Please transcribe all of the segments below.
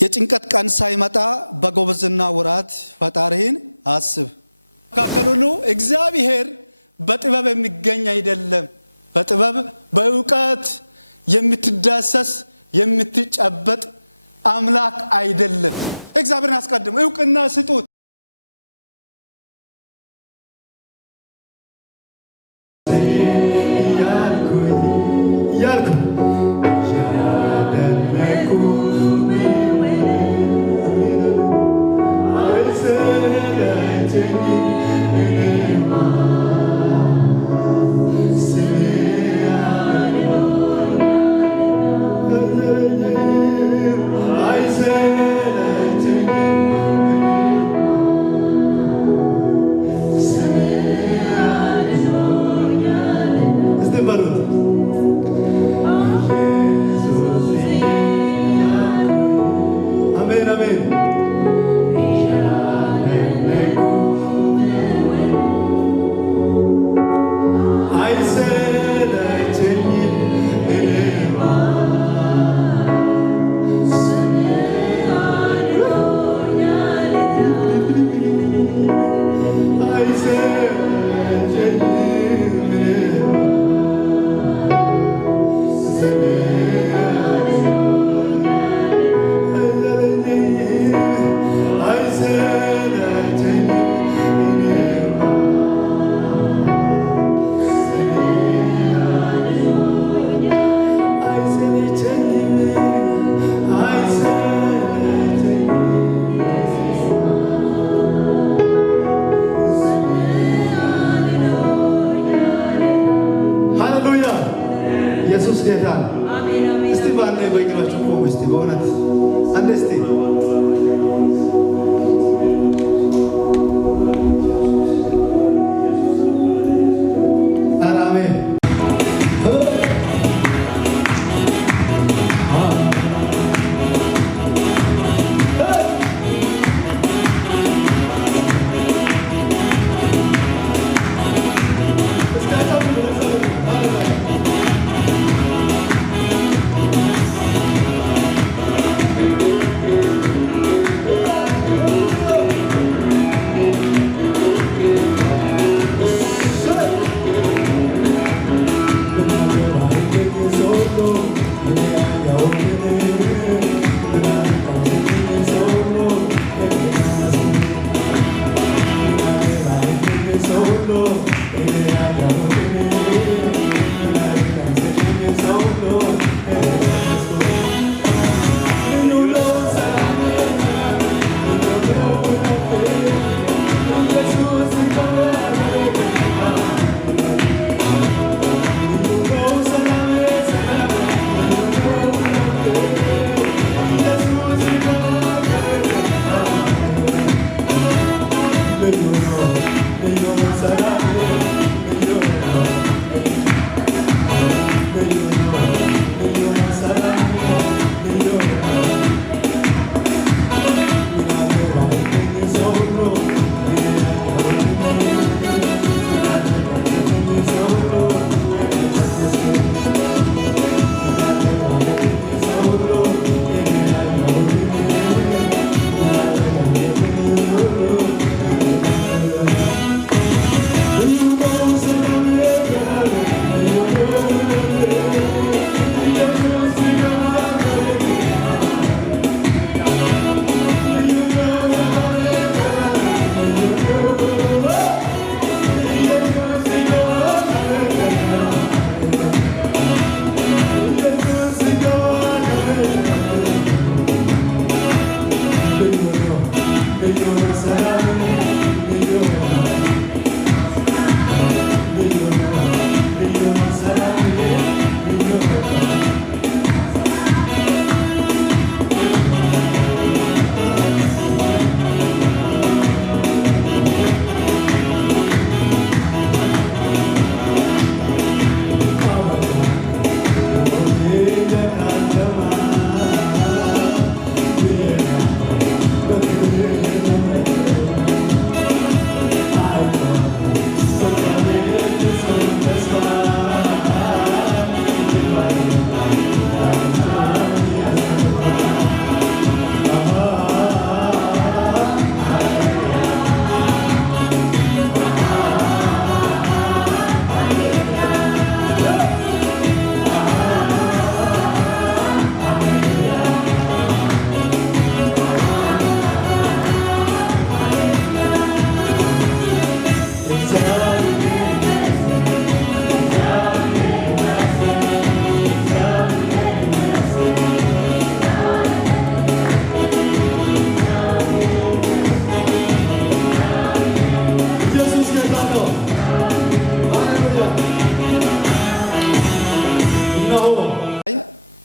የጭንቀት ቀን ሳይመጣ በጎበዝና ወራት ፈጣሪህን አስብ። ካከሉሉ እግዚአብሔር በጥበብ የሚገኝ አይደለም። በጥበብ በእውቀት የምትዳሰስ የምትጨበጥ አምላክ አይደለም። እግዚአብሔርን አስቀድሙ፣ እውቅና ስጡት።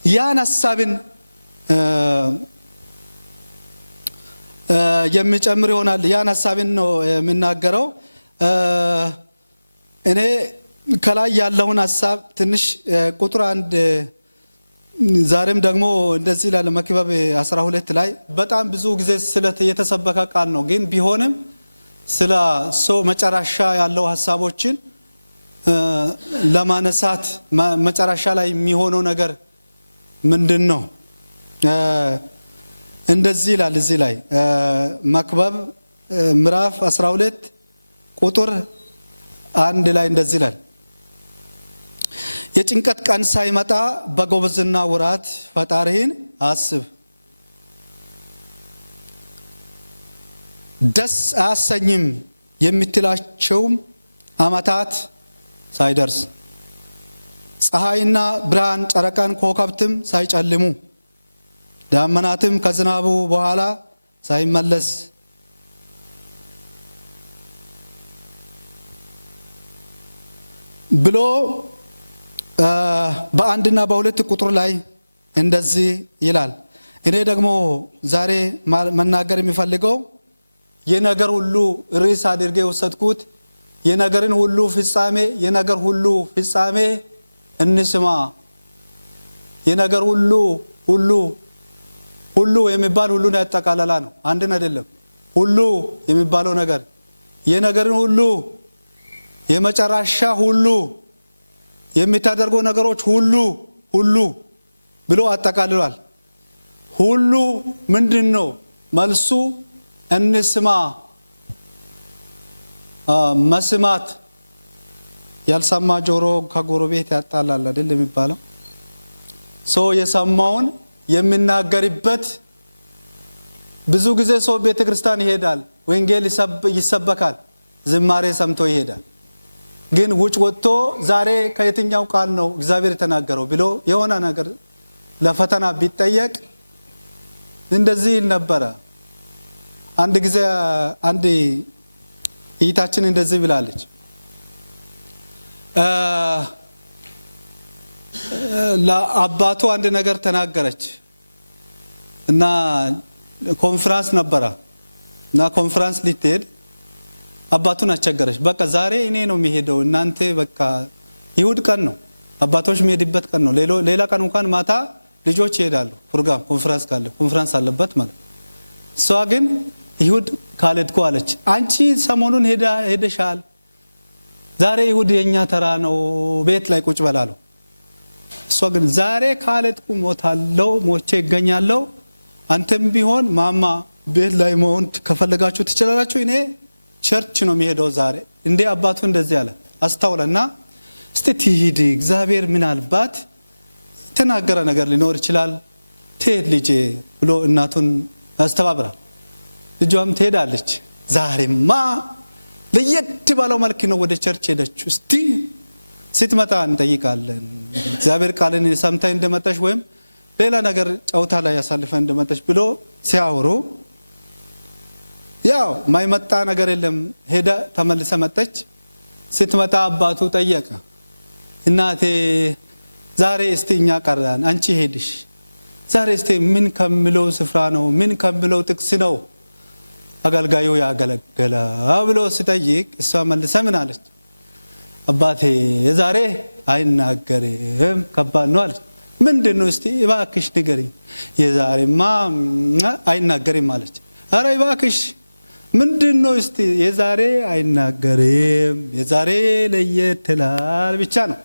ያን ሐሳብን የሚጨምር ይሆናል። ያን ሐሳብን ነው የሚናገረው። እኔ ከላይ ያለውን ሐሳብ ትንሽ ቁጥር 1 ዛሬም ደግሞ እንደዚህ ይላል መክብብ 12 ላይ በጣም ብዙ ጊዜ የተሰበከ ቃል ነው። ግን ቢሆንም ስለ ሰው መጨረሻ ያለው ሐሳቦችን ለማነሳት መጨረሻ ላይ የሚሆነው ነገር ምንድነው? እንደዚህ ይላል እዚህ ላይ መክብብ ምዕራፍ 12 ቁጥር 1 ላይ እንደዚህ ይላል የጭንቀት ቀን ሳይመጣ በጎበዝና ወራት ፈጣሪህን አስብ። ደስ አያሰኝም የምትላቸውም ዓመታት ሳይደርስ ፀሐይና ብርሃን ጨረቃን ኮከብትም ሳይጨልሙ ደመናትም ከዝናቡ በኋላ ሳይመለስ ብሎ በአንድና በሁለት ቁጥር ላይ እንደዚህ ይላል። እኔ ደግሞ ዛሬ መናገር የሚፈልገው የነገር ሁሉ ርዕስ አድርጌ ወሰድኩት የነገርን ሁሉ ፍጻሜ የነገር ሁሉ ፍጻሜ እንስማ። የነገር ሁሉ የሚባል ሁሉን ያጠቃልላል ነው፣ አንድን አይደለም። ሁሉ የሚባለው ነገር የነገርን ሁሉ የመጨረሻ ሁሉ የሚታደርገው ነገሮች ሁሉ ብሎ አጠቃልሏል። ሁሉ ምንድነው? መልሱ እንስማ። መስማት ያልሰማ ጆሮ ከጎረቤት ያጣላል አይደል የሚባለው። ሰው የሰማውን የሚናገርበት ብዙ ጊዜ ሰው ቤተክርስቲያን ይሄዳል፣ ወንጌል ይሰበካል፣ ዝማሬ ሰምቶ ይሄዳል። ግን ውጭ ወጥቶ ዛሬ ከየትኛው ቃል ነው እግዚአብሔር የተናገረው ብሎ የሆነ ነገር ለፈተና ቢጠየቅ እንደዚህ ነበረ። አንድ ጊዜ አንድ እይታችን እንደዚህ ብላለች። ለአባቱ አንድ ነገር ተናገረች እና ኮንፈረንስ ነበረ እና ኮንፈረንስ ልትሄድ አባቱን አስቸገረች። በቃ ዛሬ እኔ ነው የሚሄደው፣ እናንተ በቃ ይሁድ ቀን ነው አባቶች የሚሄድበት ቀን ነው። ሌላ ቀን እንኳን ማታ ልጆች ይሄዳሉ ፕሮግራም ኮንፈረንስ አለበት ማለት። እሷ ግን ይሁድ ካልሄድኩ አለች። አንቺ ሰሞኑን ሄደሻል፣ ዛሬ ይሁድ የኛ ተራ ነው፣ ቤት ላይ ቁጭ በላለሁ። እሷ ግን ዛሬ ካልሄድኩ ሞታለሁ፣ ሞቼ ይገኛለሁ። አንተም ቢሆን ማማ ቤት ላይ መሆን ከፈለጋችሁ ትችላላችሁ፣ እኔ ቸርች ነው የሚሄደው ዛሬ። እንዴ አባቱ እንደዚህ አለ። አስተውለና እስቲ ትሂድ፣ እግዚአብሔር ምናልባት የተናገረ ነገር ሊኖር ይችላል፣ ትሄድ ልጄ ብሎ እናቱን ያስተባብራል። ልጇም ትሄዳለች። ዛሬማ ለየት ባለው መልክ ነው ወደ ቸርች ሄደችው። እስቲ ስትመጣ እንጠይቃለን፣ እግዚአብሔር ቃልን ሰምተህ እንደመጣሽ ወይም ሌላ ነገር ጨውታ ላይ ያሳልፈህ እንደመጣሽ ብሎ ሲያወሩ ያው ማይመጣ ነገር የለም። ሄዳ ተመልሰ መጣች። ስትመጣ አባቱ ጠየቀ፣ እናቴ ዛሬ እስቲ እኛ ቀራን፣ አንቺ ሄድሽ፣ ዛሬ እስቲ ምን ከምለው ስፍራ ነው ምን ከምለው ጥቅስ ነው አገልጋዩ ያገለገለ ብሎ ሲጠይቅ እሷ መልሰ ምን አለች? አባቴ የዛሬ አይናገርም ከባድ ነው አለች። ምንድነው እስቲ እባክሽ ንገሪኝ። የዛሬማ አይናገርም አለች። አረ እባክሽ ምንድነው እስቲ? የዛሬ አይናገርም፣ የዛሬ ለየት ይላል ብቻ ነው።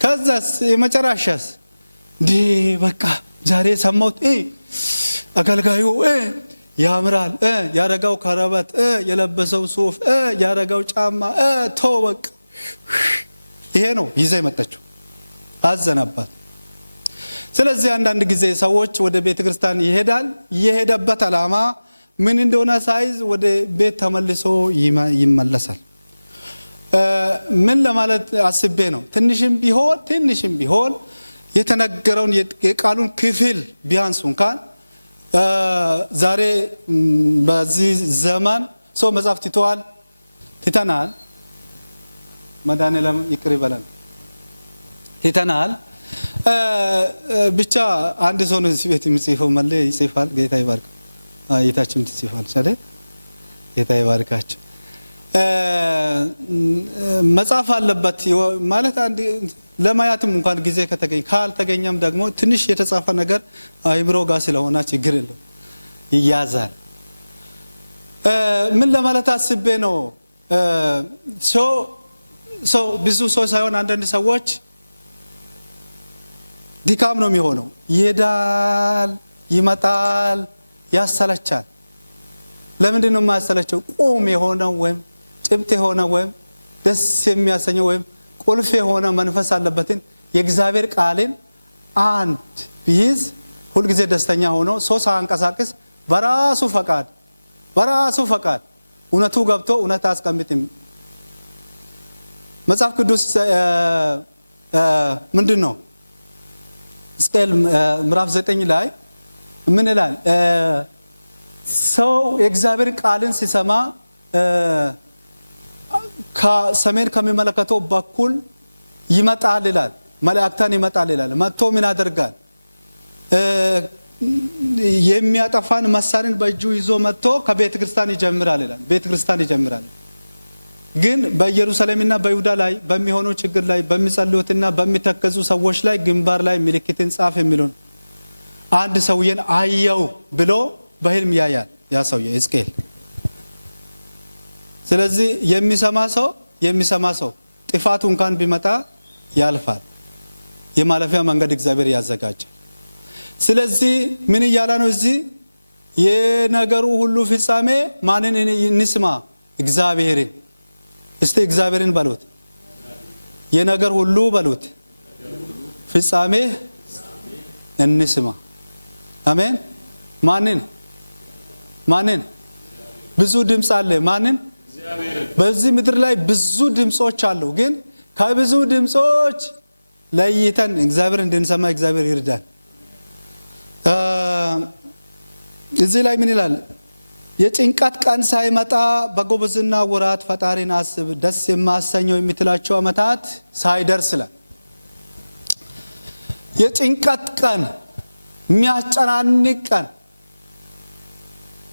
ከዛስ የመጨረሻስ እንዴ በቃ ዛሬ ሰማሁት አገልጋዩ ያምራል፣ ያረጋው ከረባት፣ የለበሰው ሱፍ፣ ያረጋው ጫማ ተወቅ። ይሄ ነው ይዘ መጣችው። አዘነባት። ስለዚህ አንዳንድ ጊዜ ሰዎች ወደ ቤተክርስቲያን ይሄዳል። የሄደበት ዓላማ ምን እንደሆነ ሳይዝ ወደ ቤት ተመልሶ ይመለሳል። ምን ለማለት አስቤ ነው? ትንሽም ቢሆን የተነገረውን የቃሉን ክፍል ቢያንስ እንኳን ዛሬ በዚህ ዘመን ሰው መጽሐፍ ትተናል። መድኃኔዓለም ይቅር ይበለን። ትተናል። ብቻ አንድ ሰው ነው እዚህ ቤት የሚጽፈው መለ ይጽፋል። ጌታ ይባርክ። አይታችሁም ትጽፋል አይደል? ጌታ ይባርካችሁ። መጻፍ አለበት ማለት አንድ ለማያትም እንኳን ጊዜ ከተገኘ ካልተገኘም ደግሞ ትንሽ የተጻፈ ነገር አይምሮ ጋር ስለሆነ ችግር የለም ይያዛል። ምን ለማለት አስቤ ነው? ሰው ብዙ ሰው ሳይሆን አንዳንድ ሰዎች ድካም ነው የሚሆነው። ይሄዳል፣ ይመጣል፣ ያሰለቻል። ለምንድን ነው የማያሰለቸው? ቁም የሆነው ወይም ጭብጥ የሆነው ወይም ደስ የሚያሰኘው ወይም ቁልፍ የሆነ መንፈስ አለበትን የእግዚአብሔር ቃልን አንድ ቢይዝ ሁልጊዜ ደስተኛ ሆኖ ሰው ሳያንቀሳቅስ በራሱ ፈቃድ እውነቱ ገብቶ እውነት አስቀምጥም። መጽሐፍ ቅዱስ ምንድን ነው? ሕዝቅኤል ምዕራፍ 9 ላይ ምን ይላል? ሰው የእግዚአብሔር ቃልን ሲሰማ ከሰሜን ከሚመለከተው በኩል ይመጣል ይላል። መላእክታን ይመጣል ይላል። መጥቶ ምን ያደርጋል? የሚያጠፋን መሳሪያን በእጁ ይዞ መጥቶ ከቤተ ክርስቲያን ይጀምራል ይላል። ቤተ ክርስቲያን ይጀምራል። ግን በኢየሩሳሌምና በይሁዳ ላይ በሚሆነው ችግር ላይ በሚጸልዩትና በሚተከዙ ሰዎች ላይ ግንባር ላይ ምልክትን ጻፍ የሚለው ነው። አንድ ሰውዬን አየው ብሎ በህልም ያያል ያ ሰውዬ ሕዝቅኤል። ስለዚህ የሚሰማ ሰው ጥፋቱ እንኳን ቢመጣ ያልፋል። የማለፊያ መንገድ እግዚአብሔር ያዘጋጃል። ስለዚህ ምን እያለ ነው እዚህ? የነገሩ ሁሉ ፍጻሜ ማንን እንስማ? እግዚአብሔርን። እስቲ እግዚአብሔርን በሉት። የነገር ሁሉ በሉት ፍጻሜ እንስማ። አሜን። ማንን? ብዙ ድምፅ አለ። ማንን? በዚህ ምድር ላይ ብዙ ድምጾች አሉ። ግን ከብዙ ድምጾች ለይተን እግዚአብሔር እንድንሰማ እግዚአብሔር ይርዳል። እዚህ ላይ ምን ይላል? የጭንቀት ቀን ሳይመጣ በጎበዝና ወራት ፈጣሪን አስብ፣ ደስ የማሰኘው የምትላቸው ዓመታት ሳይደርስ ይላል። የጭንቀት ቀን፣ የሚያስጨናንቅ ቀን፣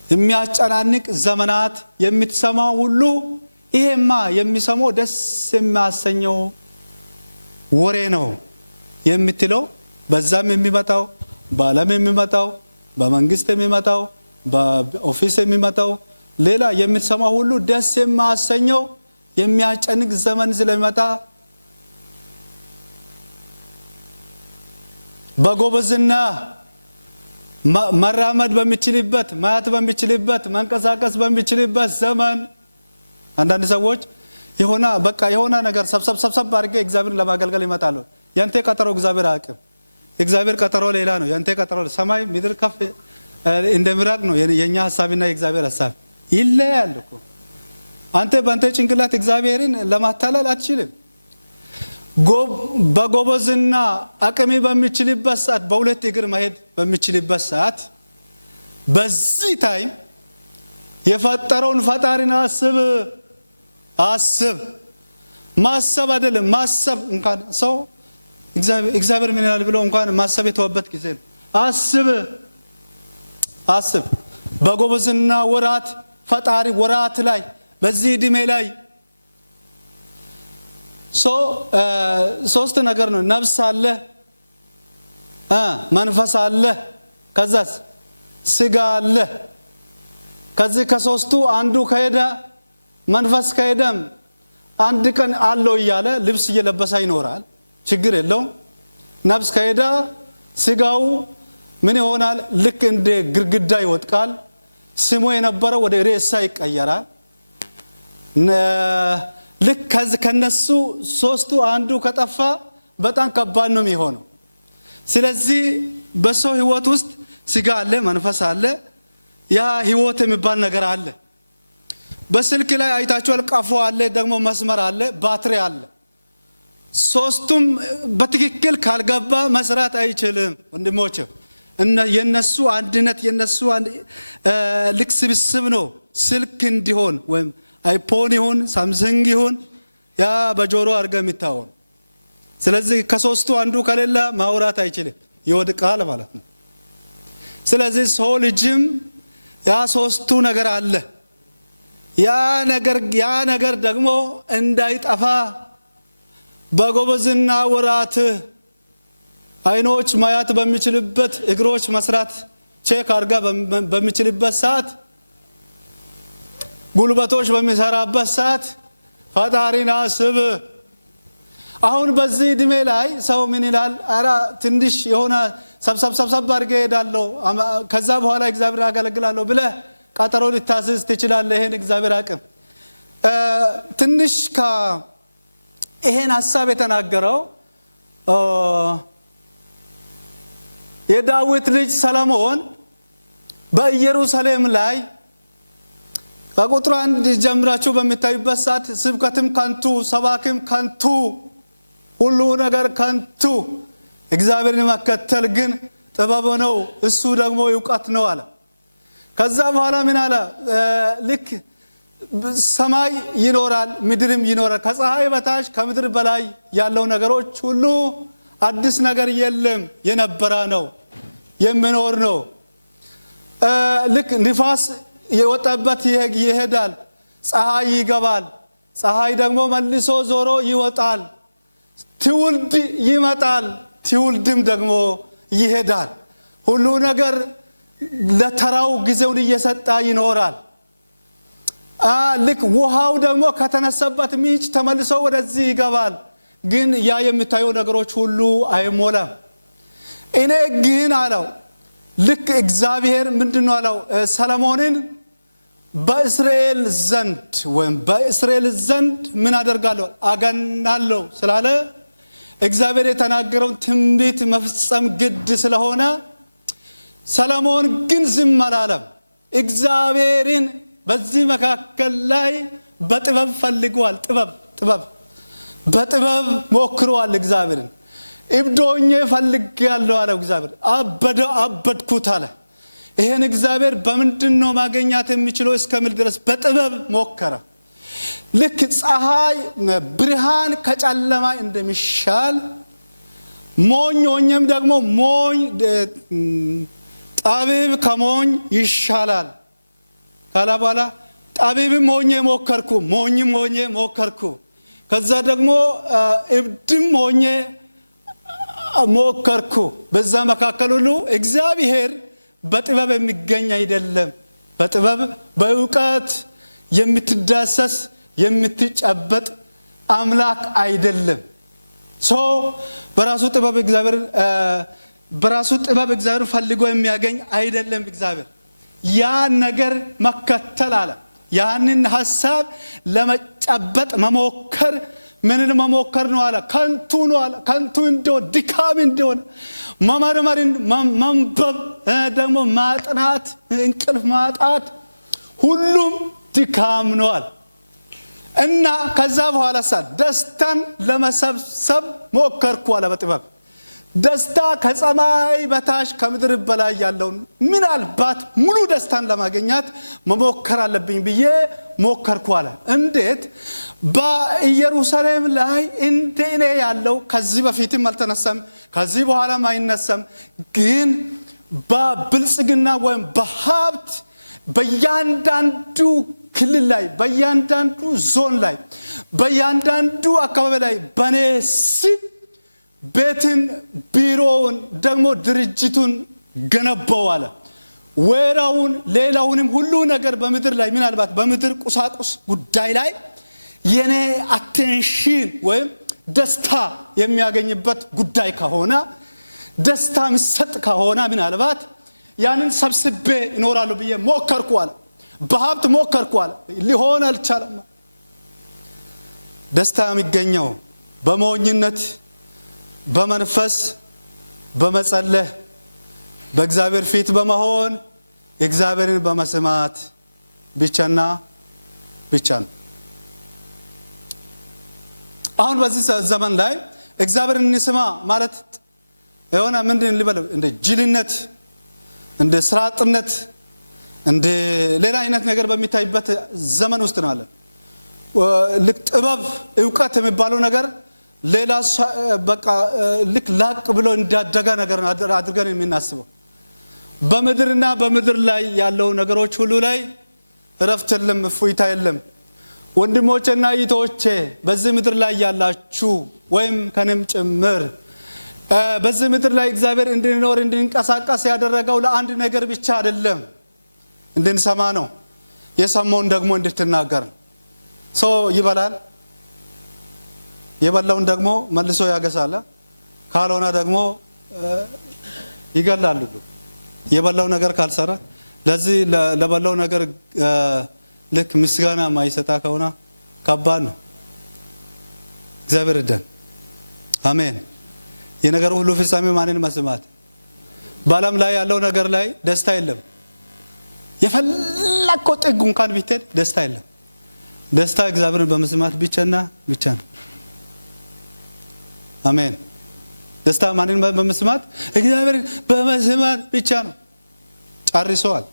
የሚያስጨናንቅ ዘመናት የምትሰማው ሁሉ ይሄማ የሚሰማው ደስ የሚያሰኘው ወሬ ነው የምትለው በዛም የሚመጣው በዓለም የሚመጣው በመንግስት የሚመጣው በኦፊስ የሚመጣው ሌላ የምትሰማው ሁሉ ደስ የሚያሰኘው የሚያስጨንቅ ዘመን ስለሚመጣ በጎበዝና መራመድ በሚችልበት ማየት በሚችልበት መንቀሳቀስ በሚችልበት ዘመን አንዳንድ ሰዎች የሆነ ነገር ሰብሰብ አድርገ እግዚአብሔርን ለማገልገል ይመጣሉ። ያንተ ቀጠሮ እግዚአብሔር አያውቅም። የእግዚአብሔር ቀጠሮ ሌላ ነው። ያንተ ቀጠሮ ሰማይ ምድር ከፍ እንደምራቅ ነው። የኛ ሐሳብና የእግዚአብሔር ሐሳብ ይለያል እኮ። አንተ በአንተ ጭንቅላት እግዚአብሔርን ለማታለል አትችልም። በጎበዝና አቅሚ በሚችልበት ሰዓት በሁለት እግር መሄድ በሚችልበት ሰዓት በዚህ ታይም የፈጠረውን ፈጣሪን አስብ። ማሰብ አይደለም ማሰብ እንኳን ሰው እግዚአብሔር ምን ይላል ብሎ እንኳን ማሰብ የተወበት ጊዜ ነው። አስብ በጎበዝና ወራት ፈጣሪ ወራት ላይ በዚህ እድሜ ላይ ሶስት ነገር ነው። ነፍስ አለ፣ መንፈስ አለ፣ ከዛስ ስጋ አለ። ከዚህ ከሶስቱ አንዱ ከሄደ መንፈስ ከሄደም አንድ ቀን አለው እያለ ልብስ እየለበሰ ይኖራል፣ ችግር የለውም። ነፍስ ከሄደ ስጋው ምን ይሆናል? ልክ እንደ ግርግዳ ይወድቃል። ስሙ የነበረው ወደ ሬሳ ይቀየራል። ልክ ከነሱ ሶስቱ አንዱ ከጠፋ በጣም ከባድ ነው የሚሆነው። ስለዚህ በሰው ህይወት ውስጥ ስጋ አለ፣ መንፈስ አለ፣ ያ ህይወት የሚባል ነገር አለ። በስልክ ላይ አይታችኋል፣ ቀፎ አለ፣ ደግሞ መስመር አለ፣ ባትሪ አለ። ሶስቱም በትክክል ካልገባ መስራት አይችልም ወንድሞቼ። የነሱ አንድነት የነሱ ልክ ስብስብ ነው ስልክ እንዲሆን ወይም አይፎን ይሁን ሳምሰንግ ይሁን ያ በጆሮ አድርገህ የሚታወን። ስለዚህ ከሶስቱ አንዱ ከሌላ ማውራት አይችልም፣ ይወድቃል ማለት ነው። ስለዚህ ሰው ልጅም ያ ሶስቱ ነገር አለ። ያ ነገር ደግሞ እንዳይጠፋ በጎበዝና ወራት አይኖች ማየት በሚችልበት እግሮች መስራት ቼክ አድርጋ በሚችልበት ሰዓት ጉልበቶች በሚሰራበት ሰዓት ፈጣሪን አስብ። አሁን በዚህ እድሜ ላይ ሰው ምን ይላል? አራ ትንሽ የሆነ ሰብሰብ አድርጌ ሄዳለሁ ከዛ በኋላ እግዚአብሔር አገለግላለሁ ብለህ ቀጠሮ ልታስዝ ትችላለህ። ይሄን እግዚአብሔር አቅም ትንሽ ይሄን ሐሳብ የተናገረው የዳዊት ልጅ ሰሎሞን በኢየሩሳሌም ላይ ከቁጥር 1 ጀምራችሁ በሚታዩበት ሰዓት ስብከትም ከንቱ፣ ሰባኪም ከንቱ፣ ሁሉ ነገር ከንቱ፣ እግዚአብሔርን መከተል ግን ጥበብ ነው፣ እሱ ደግሞ ዕውቀት ነው አለ። ከዛ በኋላ ምን አለ? ልክ ሰማይ ይኖራል ምድርም ይኖራል፣ ከፀሐይ በታች ከምድር በላይ ያለው ነገሮች ሁሉ አዲስ ነገር የለም፣ የነበረ ነው፣ የሚኖር ነው። ልክ ንፋስ የወጣበት ይሄዳል፣ ፀሐይ ይገባል፣ ፀሐይ ደግሞ መልሶ ዞሮ ይወጣል፣ ትውልድ ይመጣል፣ ትውልድም ደግሞ ይሄዳል። ሁሉ ነገር ለተራው ጊዜውን እየሰጣ ይኖራል። ልክ ውሃው ደግሞ ከተነሳበት ምንጭ ተመልሶ ወደዚህ ይገባል፣ ግን ያ የሚታዩ ነገሮች ሁሉ አይሞላም። እኔ ግን አለው ልክ እግዚአብሔር ምንድነው አለው ሰሎሞንን በእስራኤል ዘንድ ምን አደርጋለሁ? አገናለሁ ስላለ እግዚአብሔር የተናገረውን ትንቢት መፍጸም ግድ ስለሆነ ሰሎሞን ግን ዝም አላለም። እግዚአብሔርን በዚህ መካከል ላይ በጥበብ ፈልጓል። በጥበብ ሞክሯል። እግዚአብሔርን እብዶኜ ፈልጌያለሁ አለው። እግዚአብሔር አበድኩት አለ። ይሄን እግዚአብሔር በምንድነው ማግኘት የሚችለው እስከሚል ድረስ በጥበብ ሞከረ። ልክ ፀሐይ ብርሃን ከጨለማ እንደሚሻል ሞኝም ደግሞ ጠቢብ ከሞኝ ይሻላል ካለ በኋላ ጠቢብም ሆኜ ሞከርኩ፣ ከዛ ደግሞ እብድም ሆኜ ሞከርኩ። በዛ መካከል ሁሉ እግዚአብሔር በጥበብ የሚገኝ አይደለም። በጥበብ በእውቀት የምትዳሰስ የምትጨበጥ አምላክ አይደለም። በራሱ ጥበብ እግዚአብሔር ፈልጎ የሚያገኝ አይደለም። እግዚአብሔር ያን ነገር መከተል አለ። ያንን ሐሳብ ለመጨበጥ መሞከር ምንን መሞከር ነው አለ? ከንቱ ነው አለ። ከንቱ እንደሆነ ድካም እንደሆነ መመርመርን መንበብ ደግሞ ማጥናት እንቅልፍ ማጣት ሁሉም ድካም ነው አለ። እና ከዛ በኋላ ደስታን ለመሰብሰብ ሞከርኩ አለ በጥበብ። ደስታ ከሰማይ በታች ከምድር በላይ ያለውን ምናልባት ሙሉ ደስታን ለማግኘት መሞከር አለብኝ ብዬ ሞከርኩ አለ። እንዴት? በኢየሩሳሌም ላይ እንደኔ ያለው ከዚህ በፊትም አልተነሳም ከዚህ በኋላም አይነሳም፣ ግን በብልጽግና ወይም በሀብት በእያንዳንዱ ክልል ላይ በእያንዳንዱ ዞን ላይ በእያንዳንዱ አካባቢ ላይ በኔ ስም ቤትን ቢሮውን ደግሞ ድርጅቱን ገነባው አለ። ወራውን ሌላውንም ሁሉ ነገር በምድር ላይ ምናልባት በምድር ቁሳቁስ ጉዳይ ላይ የኔ አቴንሽን ወይም ደስታ የሚያገኝበት ጉዳይ ከሆነ ደስታ ምሰጥ ከሆነ ምናልባት ያንን ሰብስቤ እኖራለሁ ብዬ ሞከርኩ አለ። በሀብት ሞከርኩ አለ። ሊሆን አልቻለም። ደስታ የሚገኘው በሞኝነት በመንፈስ በመጸለይ በእግዚአብሔር ፊት በመሆን እግዚአብሔርን በመስማት ብቻና ብቻ ነው። አሁን በዚህ ዘመን ላይ እግዚአብሔርን እንስማ ማለት የሆነ ምንድን ልበለው እንደ ጅልነት እንደ ስራጥነት እንደ ሌላ አይነት ነገር በሚታይበት ዘመን ውስጥ ነው አለ። ልክ ጥበብ ዕውቀት የሚባለው ነገር ሌላ በቃ ልክ ላቅ ብሎ እንዳደጋ ነገር አድርገን የምናስበው በመድርና በመድር ላይ ያለው ነገሮች ሁሉ ላይ ረፍት የለም እፎይታ የለም ወንድሞቼና እህቶቼ በዚህ ምድር ላይ ያላችሁ ወይም ከነም ጭምር በዚህ ምድር ላይ እግዚአብሔር እንድንኖር እንድንቀሳቀስ ያደረገው ለአንድ ነገር ብቻ አይደለም እንድንሰማ ነው የሰማውን ደግሞ እንድትናገር ሰው ይበላል የበላውን ደግሞ መልሶ ያገሳል ካልሆነ ደግሞ ይገላሉ የበላው ነገር ካልሰራ ለዚህ ለበላው ነገር ልክ ምስጋና ማይሰጣ ከሆነ ከባድ ነው እግዚአብሔር ይርዳን አሜን የነገሩ ሁሉ ፍጻሜ ማንን መስማት በዓለም ላይ ያለው ነገር ላይ ደስታ የለም የፈለከው ጥግ እንኳን ቢትሄድ ደስታ የለም ደስታ እግዚአብሔርን በመስማት ብቻና ብቻ ነው አሜን ደስታ ማንን በመስማት እግዚአብሔርን በመስማት ብቻ ነው ጨርሰዋል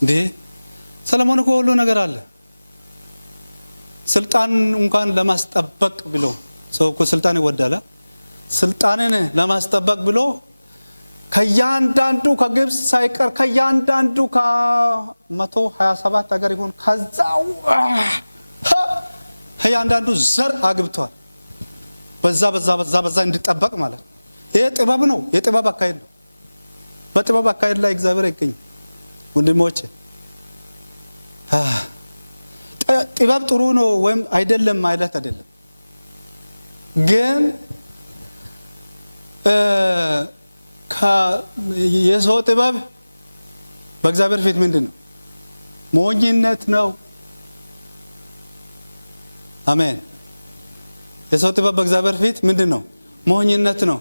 እንዴ ሰለሞን እኮ ሁሉ ነገር አለ ስልጣን እንኳን ለማስጠበቅ ብሎ ሰው እኮ ስልጣን ይወዳል ስልጣንን ለማስጠበቅ ብሎ ከያንዳንዱ ከግብጽ ሳይቀር ከያንዳንዱ ከ127 ሀገር ይሁን ከዛው ከያንዳንዱ ዘር አግብቷል በዛ እንዲጠበቅ ማለት ይሄ ጥበብ ነው የጥበብ አካሄድ ነው በጥበብ አካሄድ ላይ እግዚአብሔር ይገኝ ወንድሞቼ ጥበብ ጥሩ ነው ወይም አይደለም ማለት አይደለም ግን የሰው ጥበብ በእግዚአብሔር ፊት ምንድነው ሞኝነት ነው አሜን የሰው ጥበብ በእግዚአብሔር ፊት ምንድነው ሞኝነት ነው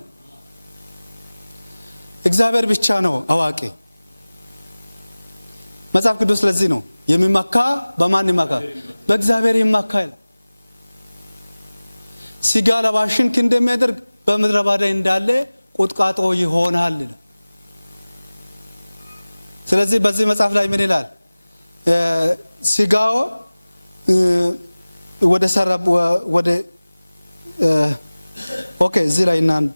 እግዚአብሔር ብቻ ነው አዋቂ መጽሐፍ ቅዱስ ለዚህ ነው የሚመካ በማን ይመካ በእግዚአብሔር ይመካ ሲጋ ለባሽን እንደሚያደርግ በምድረ ባዳ እንዳለ ቁጥቋጦ ይሆናል ስለዚህ በዚህ መጽሐፍ ላይ ምን ይላል ሲጋው ወደ ሰረብ ወደ ኦኬ እዚህ ላይ እናንብ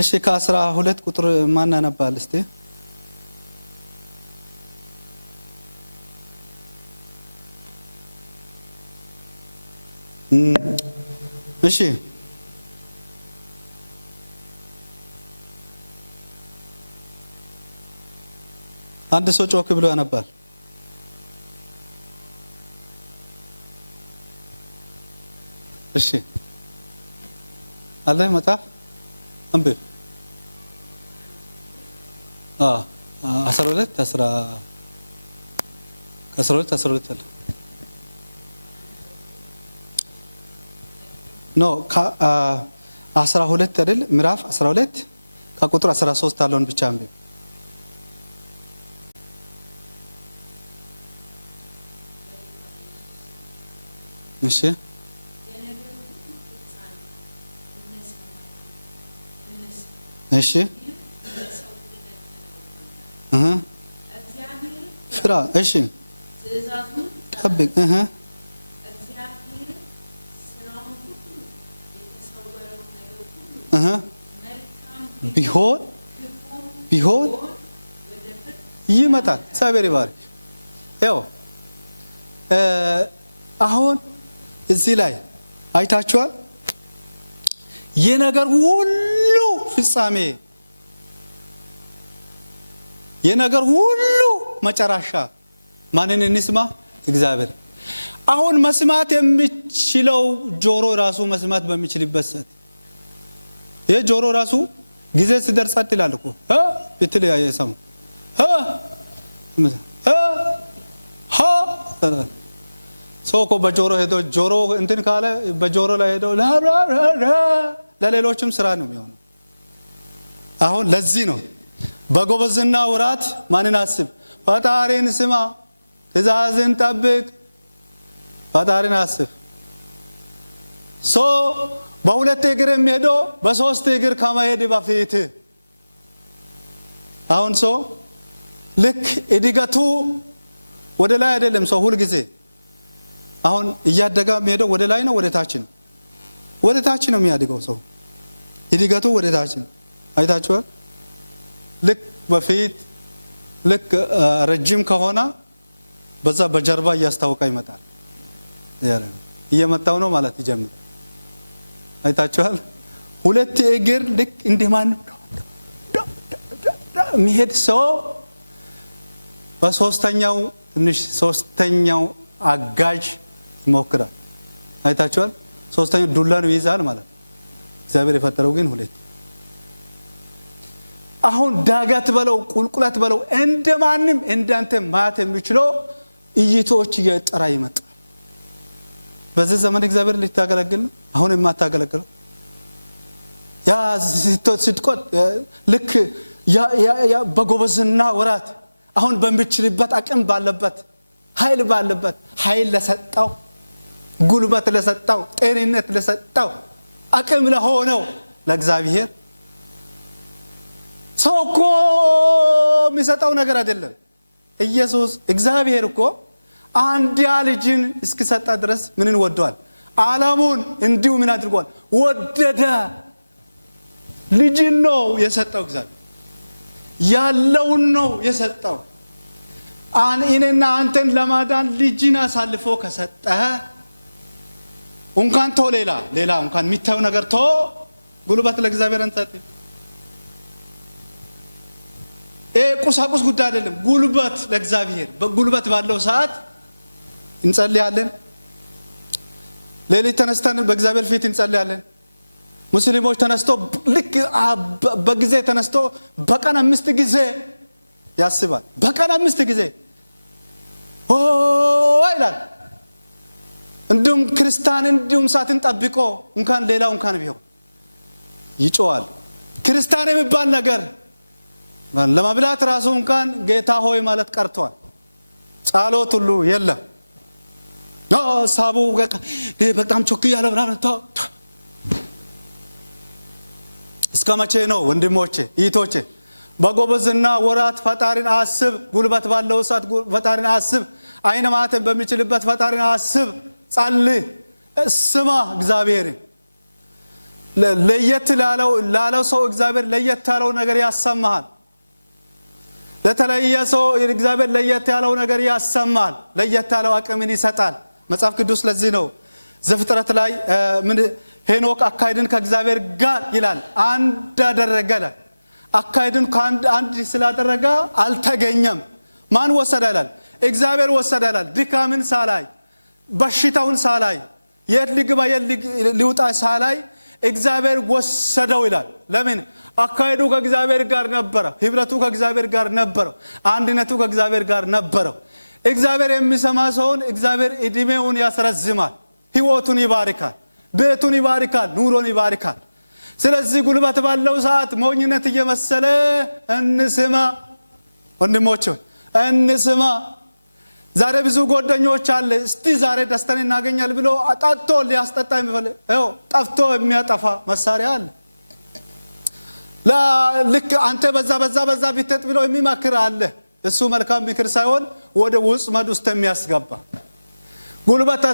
እሺ ከ12 ቁጥር ማን ያነባል እስቲ እሺ አንድ ሰው ጮክ ብሎ ያነባል እሺ አለ መጣፍ አንበ 12 አለ ኖ 12 አይደል ምዕራፍ 12 ከቁጥር 13 አለውን ብቻ አንበ እሺ እሺ ፍራ እሺ ጠብቅ ቢሆን ይመጣል እግዚአብሔር ይባርክ ያው አሁን እዚህ ላይ አይታችኋል የነገር ሁሉ ፍጻሜ የነገር ሁሉ መጨረሻ ማንን እንስማ እግዚአብሔር አሁን መስማት የሚችለው ጆሮ ራሱ መስማት በሚችልበት ሰዓት የጆሮ ራሱ ጊዜ ሲደርሳት ይላል እኮ ብትል ያየሰሙ ሶኮ በጆሮ ሄዶ ጆሮ እንትን ካለ በጆሮ ላይ ሄዶ ለሌሎችም ስራ ነው የሚሆነው አሁን ለዚህ ነው በጎበዝና ወራት ማንን አስብ ፈጣሪን ስማ ትእዛዝን ጠብቅ ፈጣሪን አስብ ሶ በሁለት እግር የሚሄደው በሶስት እግር ከመሄድ በፊት አሁን ሶ ልክ እድገቱ ወደ ላይ አይደለም ሰው ሁሉ ጊዜ አሁን እያደገ የሚሄደው ወደ ላይ ነው ወደ ታች ነው? ወደ ታች ነው የሚያድገው ሰው እድገቱ ወደ ታች ነው። አይታችኋል? ልክ በፊት ልክ ረጅም ከሆነ በዛ በጀርባ እያስታወቀ ይመጣል። እየመጣው ነው ማለት ይጀምራል። አይታችኋል? ሁለት እግር ልክ እንደማን የሚሄድ ሰው በሶስተኛው ትንሽ ሶስተኛው አጋዥ ይሞክራል። አይታችኋል? ሶስተኛው ዱላን ይይዛል ማለት እግዚአብሔር የፈጠረው ግን ሁለት። አሁን ዳገት በለው ቁልቁለት በለው እንደማንም እንዳንተ ማየት የሚችለው እይቶች እየጠራ ይመጣል። በዚህ ዘመን እግዚአብሔር ልታገለግል ነው አሁን የማታገለግለው ያ ስትቆጥ ልክ ያ በጎበዝና ወራት አሁን በሚችልበት አቅም ባለበት ኃይል ለሰጠው ጉልበት ለሰጠው ጤንነት ለሰጠው አቅም ለሆነው ለእግዚአብሔር ሰው እኮ የሚሰጠው ነገር አይደለም። ኢየሱስ እግዚአብሔር እኮ አንድያ ልጅን እስኪሰጣ ድረስ ምንን ወዷል? ዓለሙን እንዲሁ ምን አድርጓል? ወደደ። ልጅን ነው የሰጠው እግዚአብሔር ያለውን ነው የሰጠው። እኔና አንተን ለማዳን ልጅን አሳልፎ ከሰጠ እንኳን ተው ሌላ እንኳን የሚታየው ነገር ተው ጉልበት ለእግዚአብሔር እንሰጥ። ቁሳቁስ ጉዳይ አይደለም። ጉልበት ለእግዚአብሔር በጉልበት ባለው ሰዓት እንጸልያለን። ሌሊት ተነስተን በእግዚአብሔር ፊት እንጸልያለን። ሙስሊሞች ተነስቶ ልክ በጊዜ ተነስቶ በቀን 5 ጊዜ ያስባል። በቀን 5 ጊዜ ይላል። እንዲሁም ክርስቲያን እንዲሁም ሰዓትን ጠብቆ እንኳን ሌላው እንኳን ቢሆን ይጮሃል። ክርስቲያን የሚባል ነገር ለማብላት ራሱ እንኳን ጌታ ሆይ ማለት ቀርቷል። ጸሎት ሁሉ የለም። ሳቡ በጣም ቾክ ያለ ብራን ተው። እስከ መቼ ነው ወንድሞቼ እህቶቼ? በጎበዝና ወራት ፈጣሪን አስብ። ጉልበት ባለው ሰዓት ፈጣሪን አስብ። አይነ ማተም በሚችልበት ፈጣሪን አስብ። ጸልይ፣ ስማ እግዚአብሔር ለየት ላለው ሰው እግዚአብሔር ለየት ያለው ነገር ያሰማሃል። ለተለየ ሰው እግዚአብሔር ለየት ያለው ነገር ያሰማል። ለየት ያለው አቅምን ይሰጣል። መጽሐፍ ቅዱስ ለዚህ ነው ዘፍጥረት ላይ ሄኖክ አካይድን ከእግዚአብሔር ጋር ይላል አንድ አደረገ። አካይድን አንድ ስላደረገ አልተገኘም። ማን ወሰደ ይላል? እግዚአብሔር ወሰደ ይላል። ድካምን ሳላይ በሽታውን ሳላይ የት ሊግባ ሊውጣ ሳላይ እግዚአብሔር ወሰደው ይላል። ለምን? አካይዱ ከእግዚአብሔር ጋር ነበረ። ህብረቱ ከእግዚአብሔር ጋር ነበረ። አንድነቱ ከእግዚአብሔር ጋር ነበረ። እግዚአብሔር የሚሰማ ሰውን እግዚአብሔር እድሜውን ያስረዝማል፣ ህይወቱን ይባርካል፣ ቤቱን ይባርካል፣ ኑሮን ይባርካል። ስለዚህ ጉልበት ባለው ሰዓት ሞኝነት እየመሰለ እንስማ ወንድሞቼ እንስማ። ዛሬ ብዙ ጓደኞች አለ እስቲ ዛሬ ደስታን እናገኛል ብሎ አጣጥቶ ሊያስጠጣ የሚፈልግ ጠፍቶ የሚያጠፋ መሳሪያ አለ። ልክ አንተ በዛ ቢተጥ ብሎ የሚመክር አለ። እሱ መልካም ምክር ሳይሆን ወደ ወጥመድ ውስጥ የሚያስገባ። ጉልበት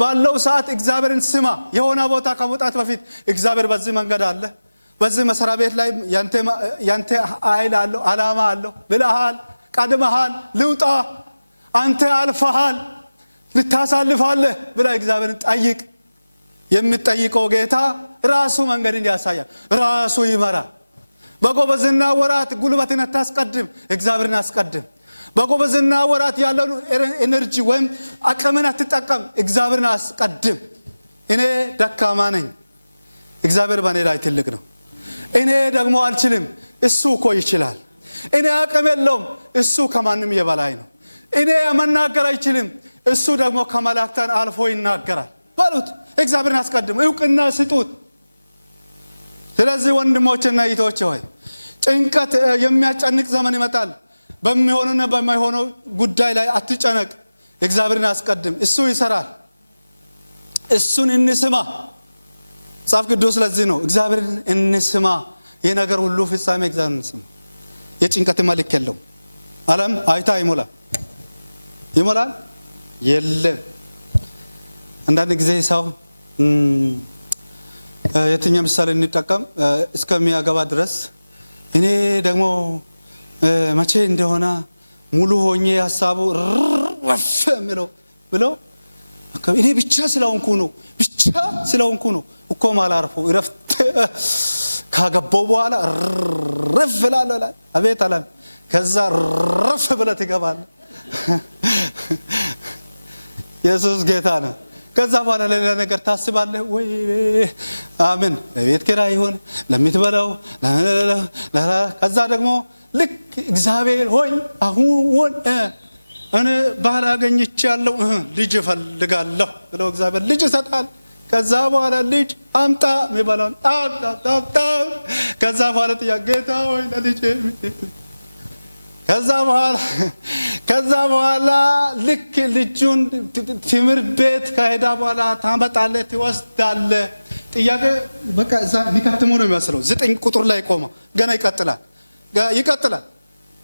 ባለው ሰዓት እግዚአብሔርን ስማ። የሆነ ቦታ ከመውጣት በፊት እግዚአብሔር በዚህ መንገድ አለ፣ በዚህ መስሪያ ቤት ላይ ያንተ ኃይል አለው፣ ዓላማ አለው ብለሃል፣ ቀድመሃል፣ ልውጣ አንተ አልፈሃል፣ ልታሳልፋለህ ብላ እግዚአብሔርን ጠይቅ። የሚጠይቀው ጌታ ራሱ መንገድን ያሳያል፣ ራሱ ይመራል። በጎበዝና ወራት ጉልበትን አታስቀድም፣ እግዚአብሔርን አስቀድም። በጎበዝና ወራት ያለው ኤነርጂ ወይም አቅምን አትጠቀም፣ እግዚአብሔርን አስቀድም። እኔ ደካማ ነኝ፣ እግዚአብሔር በእኔ ላይ ትልቅ ነው። እኔ ደግሞ አልችልም፣ እሱ እኮ ይችላል። እኔ አቅም የለውም፣ እሱ ከማንም የበላይ ነው። እኔ መናገር አይችልም፣ እሱ ደግሞ ከመላእክታን አልፎ ይናገራል በሉት። እግዚአብሔርን አስቀድሙ፣ እውቅና ስጡት። ስለዚህ ወንድሞችና እህቶቼ ሆይ ጭንቀት የሚያጨንቅ ዘመን ይመጣል። በሚሆነውና በማይሆነው ጉዳይ ላይ አትጨነቅ፣ እግዚአብሔርን አስቀድም። እሱ ይሰራል፣ እሱን እንስማ። መጽሐፍ ቅዱስ ለዚህ ነው እግዚአብሔርን እንስማ። የነገር ሁሉ ፍጻሜ እግዚአብሔርን እንስማ። የጭንቀት መልክ የለውም። ዓለም አይታ ይሞላል የለም። አንዳንድ ጊዜ ሰው የትኛው ምሳሌ እንጠቀም እስከሚያገባ ድረስ እኔ ደግሞ መቼ እንደሆነ ሙሉ ሆኜ ሐሳቡ ረፍ ብለው እኔ ብቻ ስለሆንኩ ነው እኮ ማላርፈው እረፍት ካገባው በኋላ ረፍ እላለሁ። አቤት ዓለም ከዛ ረፍ ብለህ ትገባለህ። ኢየሱስ ጌታ ነው። ከዛ በኋላ ለሌላ ነገር ታስባለህ ወይ? አሜን። ለቤት ኪራይ ይሁን ለምትበላው ከዛ ደግሞ ልክ እግዚአብሔር ሆይ አሁን እኔ ባል አግኝቻለሁ ልጅ እፈልጋለሁ ብለው እግዚአብሔር ልጅ ይሰጣል። ከዛ በኋላ ልጅ አምጣ የሚባለውን አምጣ። ከዛ በኋላ ጥያቄ ጌታ ሆይ ለልጅ ከዛ በኋላ ልክ ልጁን ትምህርት ቤት ከሄዳ በኋላ ታመጣለህ ትወስዳለህ። ጥያቄ በቃ እዛ የሚከትመው ነው የሚመስለው። 9 ቁጥር ላይ ቆመው ገና ይቀጥላል።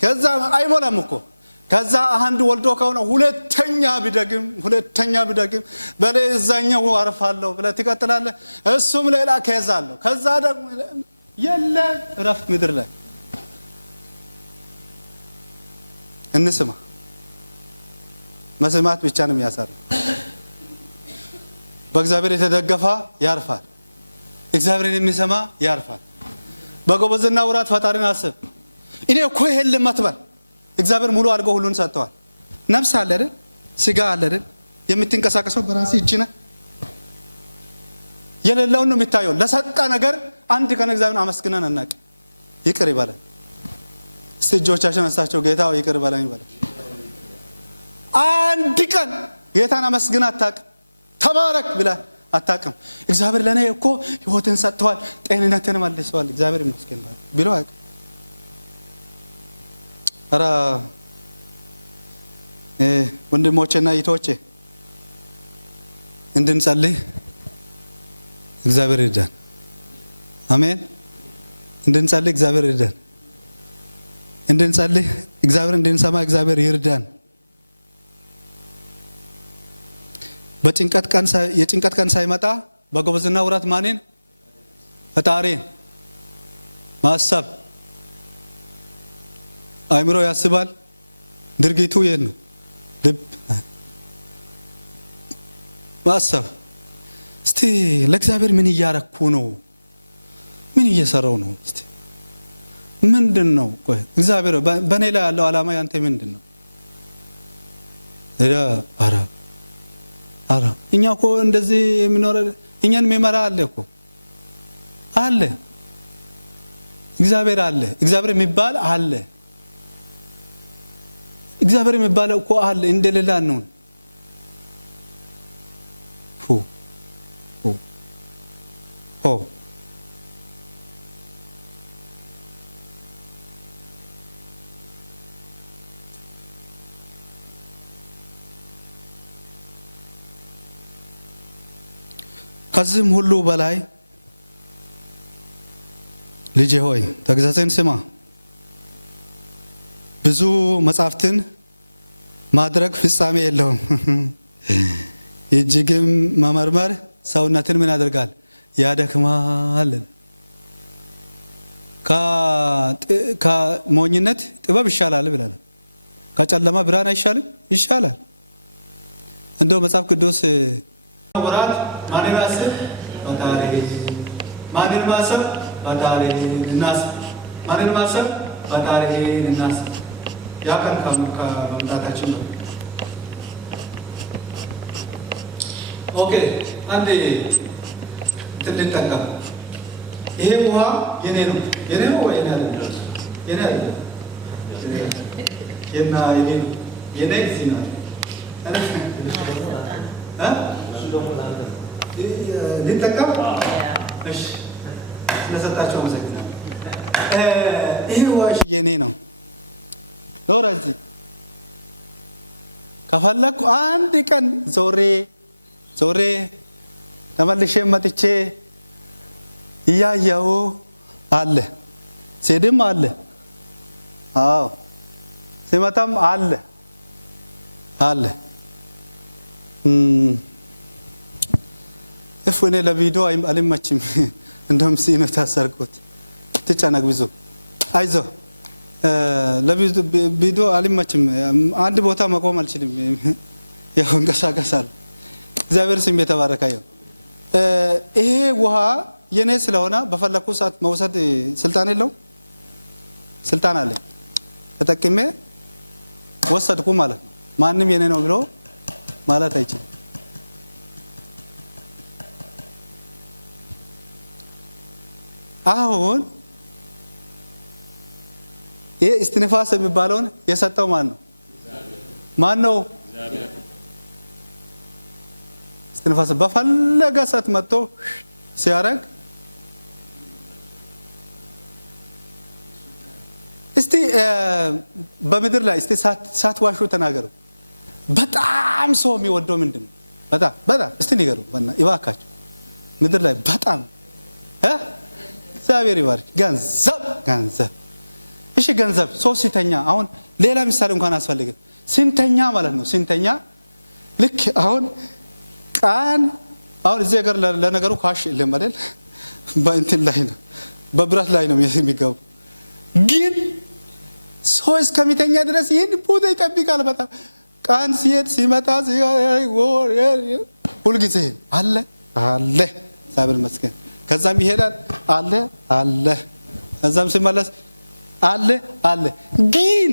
ከዛ አይሞላም እኮ ከዛ አንድ ወልዶ ከሆነ ሁለተኛ ቢደግም በለዛኛው አርፋለሁ ብለህ ትቀጥላለህ። እሱም ሌላ ከዛ አለው። ከዛ ደግሞ የለም እረፍት ምድር ላይ እንስማ። መስማት ብቻ ነው የሚያሳርፍ። በእግዚአብሔር የተደገፈ ያርፋል። እግዚአብሔርን የሚሰማ ያርፋል። በጎበዝና ውራት ፈጣሪን አስብ። እኔ እኮ የለም አትበል። እግዚአብሔር ሙሉ አድርጎ ሁሉን ሰጥቷል። ነፍስ አለ አይደል? ስጋ አለ አይደል? የምትንቀሳቀሰው በራስህ እጅ ነህ። የሌለውን ነው የሚታየው። ለሰጠ ነገር አንድ ቀን እግዚአብሔርን አመስግነን አናውቅም። ይቅር ይበለን። እስቲ እጆቻችሁን አንስታችሁ ጌታ ይቅር በለኝ በለ። አንድ ቀን ጌታን አመስግነህ አታውቅም። ተባረክ ብለህ አታውቅም። እግዚአብሔር ለኔ እኮ ህይወትን ሰጥቷል፣ ጤንነትን መልሷል፣ እግዚአብሔር ይመስገን ብሎ አያውቅም። ኧረ ወንድሞቼና እህቶቼ እንድንጸልይ እግዚአብሔር ይርዳን። አሜን። እንድንጸልይ እግዚአብሔር ይርዳን። እንድንጸልይ እግዚአብሔር እንድንሰማ እግዚአብሔር ይርዳን። የጭንቀት ቀን ሳይመጣ በጎበዝና ውራት ማንን? ፈጣሪን ማሰብ። አእምሮ ያስባል፣ ድርጊቱ የት ነው? ልብ ማሰብ። እስቲ ለእግዚአብሔር ምን እያረኩ ነው? ምን እየሰራው ነው? እስቲ ምንድነው? ቆይ እግዚአብሔር በእኔ ላይ ያለው ዓላማ ያንተ ምንድነው? አራ እኛ እኮ እንደዚህ የሚኖር እኛን የሚመራ አለ እኮ አለ። እግዚአብሔር አለ። እግዚአብሔር የሚባል አለ። እግዚአብሔር የሚባለው እኮ አለ። እንደሌላ ነው። ከዚህም ሁሉ በላይ ልጄ ሆይ ተግሣጽን ስማ። ብዙ መጻሕፍትን ማድረግ ፍጻሜ የለውም፣ እጅግም መመርመር ሰውነትን ምን ያደርጋል? ያደክማል። ከሞኝነት ጥበብ ይሻላል ብለናል። ከጨለማ ብርሃን አይሻልም? ይሻላል። እንደው መጽሐፍ ቅዱስ ወራት ማንን አስብ? ፈጣሪህን። ማንን ማሰብ? ፈጣሪህን እናስብ። ማንን ማሰብ? ፈጣሪህን እናስብ። ያ ቀን ከመምጣታችን ነው። ኦኬ አንዴ እንጠቀም። ይሄ ውሃ የኔ ነው። የኔ ነው ወይ የኔ አይደለም? የኔ አይደለም። የኔ እዚህ ነው። እሱ ደግሞ ላንተ ነው። ሊጠቀም እሺ፣ ስለሰጣቸው አመሰግናለሁ። ይሄ ውሃ የኔ ነው። ኖር እዚህ ከፈለኩ አንድ ቀን ዞሬ ተመልሼ መጥቼ እያየሁ አለ፣ ሴድም አለ። አዎ ሲመጣም አለ እኔ ለቪዲዮ አልመችም እንደውም ሲኖ ታሰርኩት ትጨነቅ ብዙ አይዞ ለቪዲዮ አልመችም አንድ ቦታ መቆም አልችልም ያው እንቀሳቀሳለሁ እግዚአብሔር ስም የተባረከ ይሁን ይሄ ውሃ የኔ ስለሆነ በፈለኩ ሰዓት መውሰድ ስልጣን የለውም ስልጣን አለኝ ተጠቅሜ ወሰድኩ ማለት ነው ማንንም የኔ ነው ብሎ ማለት አይችልም አሁን ይሄ እስትንፋስ የሚባለውን የሰጠው ማን ነው እስትንፋስ በፈለገ ሰዓት መጥቶ ሲያረግ እስቲ በምድር ላይ እስቲ ሳትዋሹ ተናገሩ በጣም ሰው የሚወደው ምንድነው በጣም እስቲ ንገሩ ይባካችሁ ምድር ላይ በጣም እግዚአብሔር ይባርክ ገንዘብ እሺ ገንዘብ ሰው ሲተኛ አሁን ሌላ ምሳሌ እንኳን አስፈልግም ሲንተኛ ማለት ነው ሲንተኛ ልክ አሁን ቃን አሁን እዚህ ሀገር ለነገሩ ካሽ የለም አይደል በእንትን ላይ ነው በብረት ላይ ነው የሚገቡ ግን ሰው እስከሚተኛ ድረስ ይሄን ቦታ ይጠብቃል በጣም ቃን ሲሄድ ሲመጣ ሁሉ ጊዜ አለ እግዚአብሔር ይመስገን ከዛም ይሄዳል አለ ከዛም ሲመለስ አለ ግን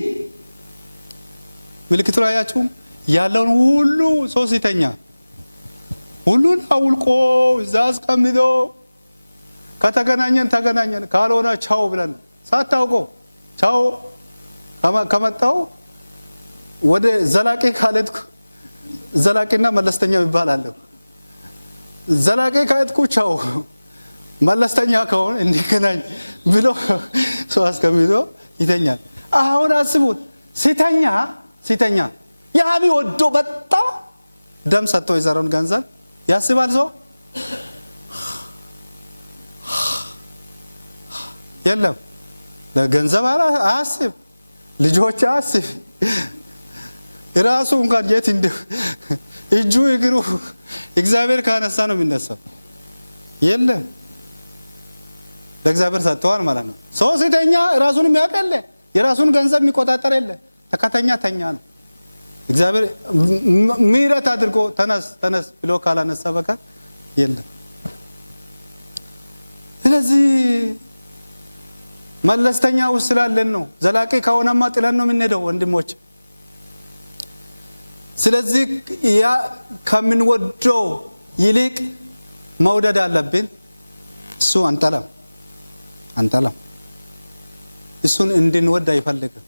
ምልክቱ አያችሁም ያለውን ሁሉ ሰው ሲተኛ ሁሉን አውልቆ እዛ አስቀምጦ ተገናኘን ካልሆነ ቻው ብለን ሳታውቀው ቻው ከመጣው ወደ ዘላቂ ካለትኩ ዘላቂና መለስተኛ ይባላል ዘላቂ ካለትኩ ቻው መለስተኛ ከሆነ እንዲገናኝ ብሎ ሰው አስቀምጦ ይተኛል አሁን አስቡት ሲተኛ ያቢ ወዶ በጣም ደም ሰጥቶ የዘራውን ገንዘብ ያስባል ሰው የለም ለገንዘብ አያስብ ልጆች አያስብ ራሱ እንኳን የት እጁ እግሩ እግዚአብሔር ካነሳ ነው የሚነሳው የለም ለእግዚአብሔር ሰጥቷል ማለት ነው ሰው ሲተኛ ራሱን የሚያቀለ የራሱን ገንዘብ የሚቆጣጠር የለ ተኛ ነው እግዚአብሔር ምሕረት አድርጎ ተነስ ብሎ ካላነሳ በቃ የለም ስለዚህ መለስተኛ ውስላለን ነው ዘላቂ ከሆነማ ጥለን ነው የምንሄደው ወንድሞች ስለዚህ ያ ከምንወደው ይልቅ መውደድ አለብን እሱ አንጠላም እሱን እንድንወድ አይፈልግም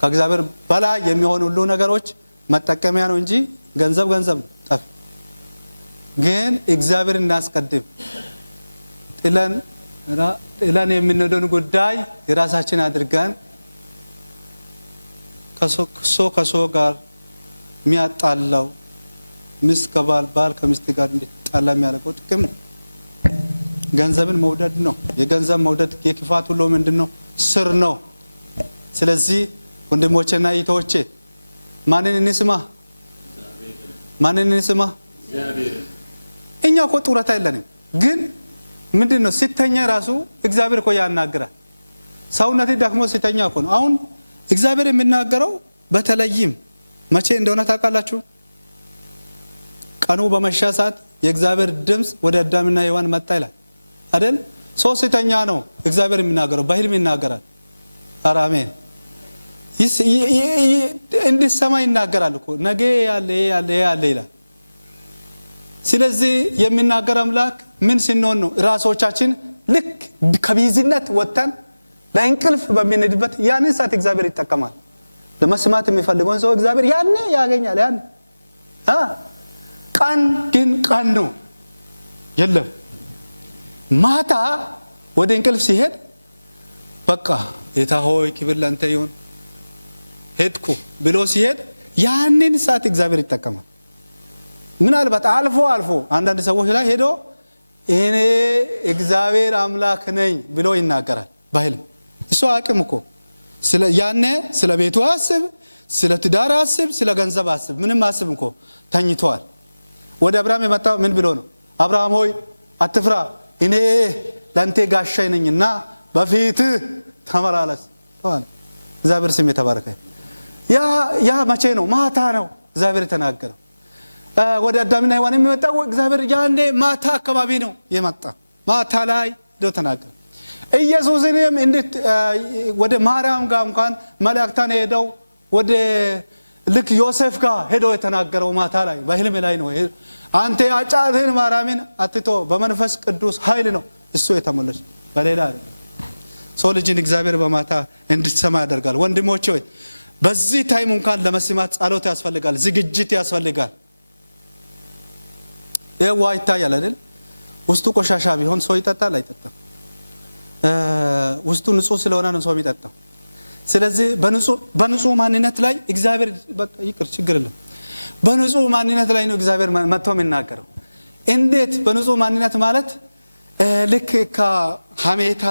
ከእግዚአብሔር በላይ የሚሆኑ ሁሉ ነገሮች መጠቀሚያ ነው እንጂ ገንዘብ ጠፍ ግን እግዚአብሔር እናስቀድም ጥለን የምንወደውን ጉዳይ የራሳችን አድርገን ከሰው ጋር የሚያጣላው ሚስት ከባል ከሚስት ጋር እንዲጣላ የሚያደርገው ጥቅም ነው ገንዘብን መውደድ ነው የገንዘብ መውደድ የክፋት ሁሉ ምንድነው ስር ነው ስለዚህ ወንድሞቼና እህቶቼ ማንን እንስማ እኛ እኮ ጡረታ የለንም ግን ምንድነው ሲተኛ ራሱ እግዚአብሔር እኮ ያናግራል ሰውነቴ ደክሞ ሲተኛ እኮ ነው አሁን እግዚአብሔር የሚናገረው በተለይም መቼ እንደሆነ ታውቃላችሁ ቀኑ በመሻ ሰዓት የእግዚአብሔር ድምጽ ወደ አዳምና ሔዋን መጣ ይላል አይደል ሰው ሲተኛ ነው እግዚአብሔር የሚናገረው በህልም ይናገራል አሜን እንዲሰማ ይናገራል እኮ ነገ ያለ ይላል ስለዚህ የሚናገር አምላክ ምን ሲኖን ነው ራሶቻችን ልክ ከቢዝነት ወጣን ለእንቅልፍ በሚነድበት ያንን ሰዓት እግዚአብሔር ይጠቀማል ለመስማት የሚፈልገውን ሰው እግዚአብሔር ያኔ ያገኛል ቀን ነው የለም ማታ ወደ እንቅልፍ ሲሄድ በቃ ጌታ ሆይ ክብር ላንተ ይሁን ሄድኩ ብሎ ሲሄድ ያንን ሰዓት እግዚአብሔር ይጠቀማል ምናልባት አልፎ አንዳንድ ሰዎች ላይ ሄዶ እኔ እግዚአብሔር አምላክ ነኝ ብሎ ይናገራል በህልም እሱ አቅም እኮ ያኔ ስለ ቤቱ አስብ ስለ ትዳር አስብ፣ ስለ ገንዘብ አስብ፣ ምንም አስብ እንኮ ተኝቷል። ወደ አብርሃም የመጣው ምን ብሎ ነው? አብርሃም ሆይ አትፍራ፣ እኔ ለአንተ ጋሻዬ ነኝና በፊትህ ተመላለስ ተባለ። እግዚአብሔር ስም የተባረከ። ያ መቼ ነው? ማታ ነው እግዚአብሔር የተናገረው። ወደ አዳምና ሔዋን የሚመጣው እግዚአብሔር ያኔ ማታ አካባቢ ነው የመጣ። ማታ ላይ ነው ተናገረ። ኢየሱስንም እንዴት ወደ ማርያም ጋር እንኳን መላእክታን ሄደው ወደ ልክ ዮሴፍ ጋር ሄደው የተናገረው ማታ ላይ በህልም ላይ ነው። አንተ አጫትህን ማርያምን አትቶ በመንፈስ ቅዱስ ኃይል ነው እሱ የተሞላች በሌላ አይደለም። ሰው ልጅን እግዚአብሔር በማታ እንድትሰማ ያደርጋል። ወንድሞቼ ሆይ በዚህ ታይም እንኳን ለመስማት ጸሎት ያስፈልጋል፣ ዝግጅት ያስፈልጋል። ይሄው ይታያል አይደል? ውስጡ ቆሻሻ ቢሆን ሰው ይጠጣል አይጠጣም? ውስጡ ንጹህ ስለሆነ ነው ሰው የሚጠጣው። ስለዚህ በንጹህ ማንነት ላይ እግዚአብሔር በቃ ይቅር ችግር የለም። በንጹህ ማንነት ላይ ነው እግዚአብሔር መጥቶ የሚናገረው። እንዴት በንጹህ ማንነት ማለት ልክ ከሐሜታ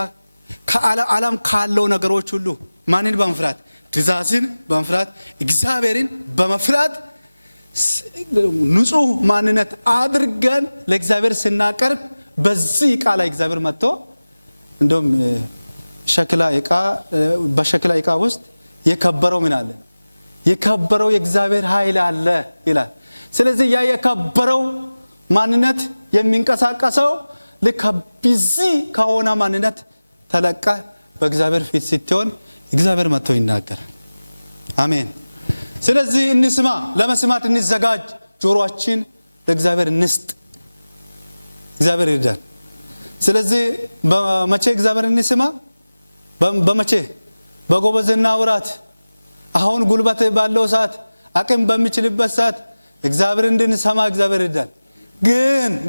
ከዓለም ካለው ነገሮች ሁሉ ማንን በመፍራት ትእዛዝን በመፍራት እግዚአብሔርን በመፍራት ንጹህ ማንነት አድርገን ለእግዚአብሔር ስናቀርብ በዚህ ዕቃ ላይ እግዚአብሔር መጥቶ እንደውም ሸክላ ዕቃ በሸክላ ዕቃ ውስጥ የከበረው ምን አለ? የከበረው የእግዚአብሔር ኃይል አለ ይላል። ስለዚህ ያ የከበረው ማንነት የሚንቀሳቀሰው ልክ በዚህ ከሆነ ማንነት ተለቀ በእግዚአብሔር ፊት ስትሆን እግዚአብሔር መጥቶ ይናገራል። አሜን። ስለዚህ እንስማ፣ ለመስማት እንዘጋጅ፣ ጆሮአችን ለእግዚአብሔር እንስጥ። እግዚአብሔር ይርዳል። ስለዚህ በመቼ እግዚአብሔር እንስማ? በመቼ? በጎበዝና ወራት፣ አሁን ጉልበት ባለው ሰዓት፣ አቅም በሚችልበት ሰዓት እግዚአብሔር እንድንሰማ እግዚአብሔር ይርዳል።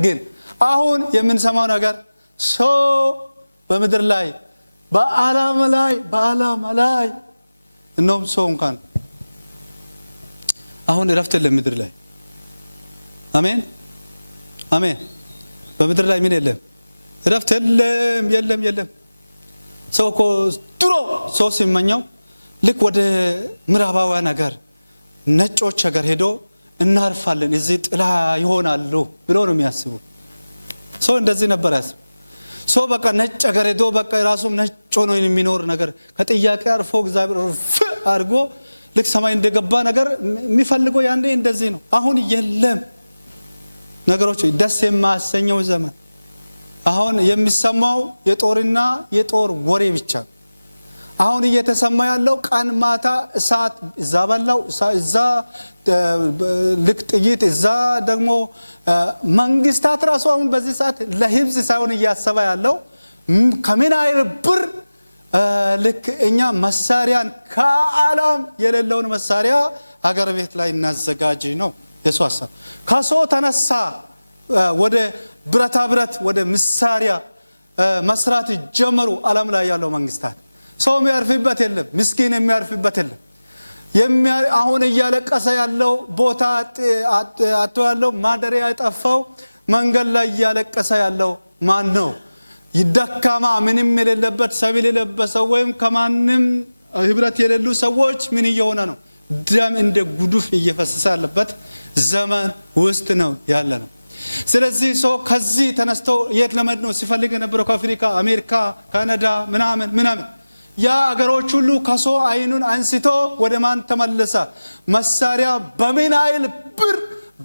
ግን አሁን የምንሰማው ነገር ሰው በምድር ላይ በዓለም ላይ እነሆም ሰው እንኳን አሁን እረፍት የለም ምድር ላይ። አሜን አሜን። በምድር ላይ ምን የለም? እረፍት የለም። ሰው እኮ ድሮ ሰው ሲመኘው ልክ ወደ ምዕራባውያን ነገር ነጮች ሀገር ሄዶ እናርፋለን እዚህ ጥላ ይሆናሉ ብሎ ነው የሚያስቡ። ሰው እንደዚህ ነበር ያስብ። ሰው በቃ ነጭ ሀገር ሄዶ በቃ ራሱም ነጭ ሆኖ የሚኖር ነገር ከጥያቄ አርፎ እግዚአብሔር አድርጎ ልክ ሰማይ እንደገባ ነገር የሚፈልገው ያንዴ እንደዚህ ነው። አሁን የለም ነገሮች ደስ የማያሰኘው ዘመን። አሁን የሚሰማው የጦርና የጦር ወሬ ብቻ። አሁን እየተሰማ ያለው ቀን ማታ እሳት እዛ በላው እዛ ልክ ጥይት እዛ ደግሞ መንግስታት ራሱ አሁን በዚህ ሰዓት ለህዝብ ሳይሆን እያሰበ ያለው ከምን አይል ብር ልክ እኛ መሳሪያን ከዓለም የሌለውን መሳሪያ አገር ቤት ላይ እናዘጋጅ ነው የሱ ሐሳብ። ከሰው ተነሳ ወደ ብረት ወደ መሳሪያ መስራት ጀመሩ ዓለም ላይ ያለው መንግስታት። ሰው የሚያርፍበት የለም፣ ምስኪን የሚያርፍበት የለም። አሁን እያለቀሰ ያለው ቦታ አጥቶ ያለው ማደሪያ የጠፋው መንገድ ላይ እያለቀሰ ያለው ማን ነው? ይደካማ ምንም የሌለበት ሰብል የለበሰው ወይም ከማንም ህብረት የሌሉ ሰዎች ምን እየሆነ ነው? ደም እንደ ጉዱፍ እየፈሰሰ ያለበት ዘመን ውስጥ ነው ያለ ነው። ስለዚህ ሰው ከዚህ ተነስቶ የት ለመድ ነው ሲፈልግ የነበረው? ከአፍሪካ፣ አሜሪካ፣ ካናዳ ምናምን ያ አገሮች ሁሉ ከሰው አይኑን አንስቶ ወደ ማን ተመለሰ? መሳሪያ በምን አይል ብር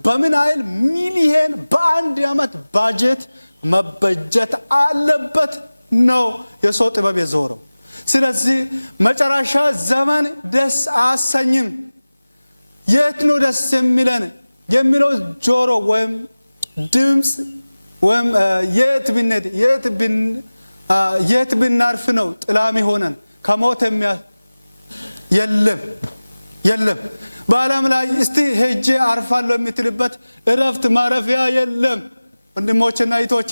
በምን አይል ሚሊየን በአንድ ዓመት ባጀት መበጀት አለበት ነው የሰው ጥበብ የዞረው። ስለዚህ መጨረሻ ዘመን ደስ አሰኝም። የት ነው ደስ የሚለን የሚለው ጆሮ ወይም ድምጽ ወይም የት ብናርፍ ነው ጥላም ሆነን ከሞት የለም። በዓለም ላይ እስቲ ሄጄ አርፋለሁ የምትልበት እረፍት ማረፊያ የለም። ወንድሞችና እህቶቼ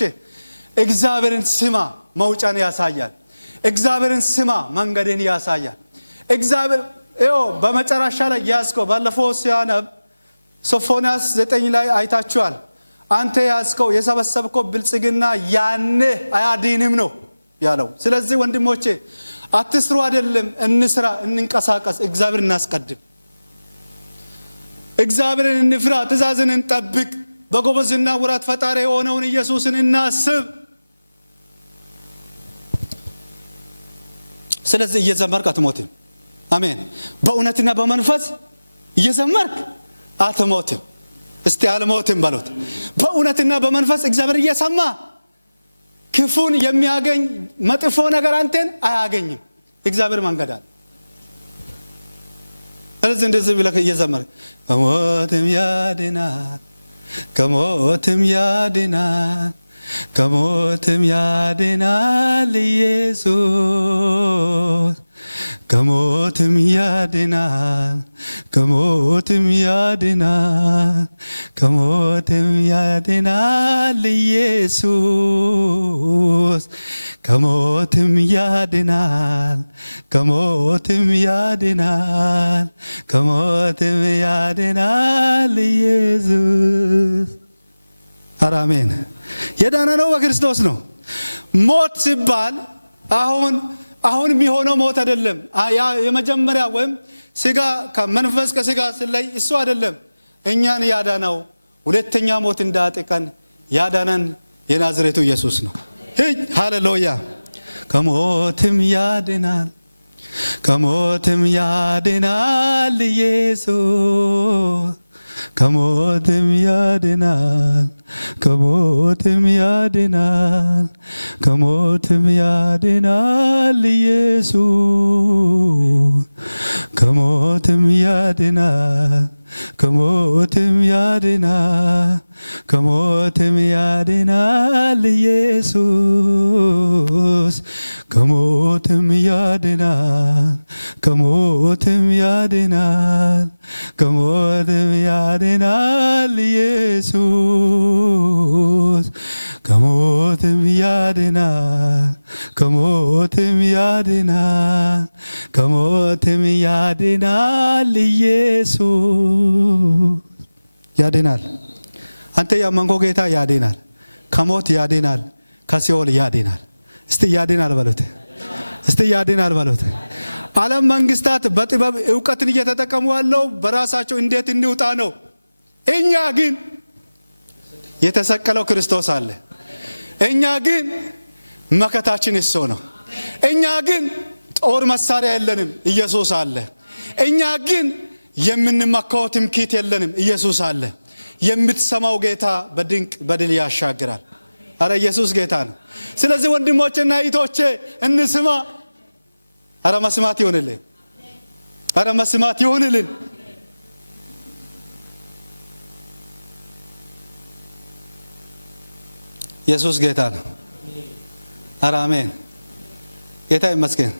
እግዚአብሔርን ስማ፣ መውጫን ያሳያል። እግዚአብሔርን ስማ፣ መንገድን ያሳያል። እግዚአብሔር በመጨረሻ ላይ ያስከው ባለፈው ሲያነብ ሶፎንያስ 9 ላይ አይታችኋል። አንተ ያስከው የሰበሰብከው ብልጽግና ያኔ አያድንም ነው ያለው። ስለዚህ ወንድሞቼ አትስሩ አይደለም፣ እንስራ፣ እንንቀሳቀስ፣ እግዚአብሔር እናስቀድም። እግዚአብሔርን እንፍራ፣ ትእዛዝን እንጠብቅ፣ በጎበዝና ወራት ፈጣሪ የሆነውን ኢየሱስን እናስብ። ስለዚህ እየዘመርክ አትሞትም። አሜን። በእውነትና በመንፈስ እየዘመርክ አትሞትም። እስቲ አልሞትም በሉት። በእውነትና በመንፈስ እግዚአብሔር እየሰማ ክፉን የሚያገኝ መጥፎ ነገር አንተን አያገኝም። እግዚአብሔር መንገድ አለ። ስለዚህ እንደዚህ ብለህ እየዘመርክ ከሞትም ያድናል፣ ከሞትም ያድናል፣ ከሞትም ያድናል ኢየሱስ፣ ከሞትም ያድናል፣ ከሞትም ያድናል፣ ከሞትም ያድናል ኢየሱስ፣ ከሞትም ያድናል፣ ከሞትም ያድናል፣ ከሞትም ያድናል ኢየሱስ። አሜን። የዳነ ነው በክርስቶስ ነው። ሞት ሲባል አሁን የሚሆነው ሞት አይደለም። ያ የመጀመሪያ ወይም ስጋ ከመንፈስ ከስጋ ሲለይ እሱ አይደለም። እኛን ያዳነው ሁለተኛ ሞት እንዳያጠቃን ያዳነን የናዝሬቱ ኢየሱስ ነው። ሃሌሉያ። ከሞትም ያድናል፣ ከሞትም ያድናል ኢየሱስ፣ ከሞትም ያድናል፣ ከሞትም ያድናል፣ ከሞትም ያድናል ኢየሱስ፣ ከሞትም ያድናል፣ ከሞትም ያድናል፣ ከሞትም ያድናል ኢየሱስ፣ ከሞትም ያድናል፣ ከሞትም ያድናል፣ ከሞትም ያድናል ኢየሱስ፣ ከሞትም ያድናል፣ ከሞትም ያድናል፣ ከሞትም ያድናል ኢየሱስ። ያድናል። አንተ ያመንከው ጌታ ያድናል። ከሞት ያድናል፣ ከሲኦል ያድናል። እስቲ ያድናል በሉት። እስቲ ያድናል በሉት። ዓለም መንግስታት በጥበብ ዕውቀትን እየተጠቀሙ ያለው በራሳቸው እንዴት እንውጣ ነው። እኛ ግን የተሰቀለው ክርስቶስ አለ። እኛ ግን መከታችን እሱ ነው። እኛ ግን ጦር መሳሪያ የለንም፣ ኢየሱስ አለ። እኛ ግን የምንመካው ትምክህት የለንም፣ ኢየሱስ አለ። የምትሰማው ጌታ በድንቅ በድል ያሻግራል። አረ ኢየሱስ ጌታ ነው። ስለዚህ ወንድሞቼና እህቶቼ እንስማ። አረ መስማት ይሁንልን። አረ መስማት ይሁንልን። ኢየሱስ ጌታ ነው። አረ አሜን። ጌታ ይመስገን።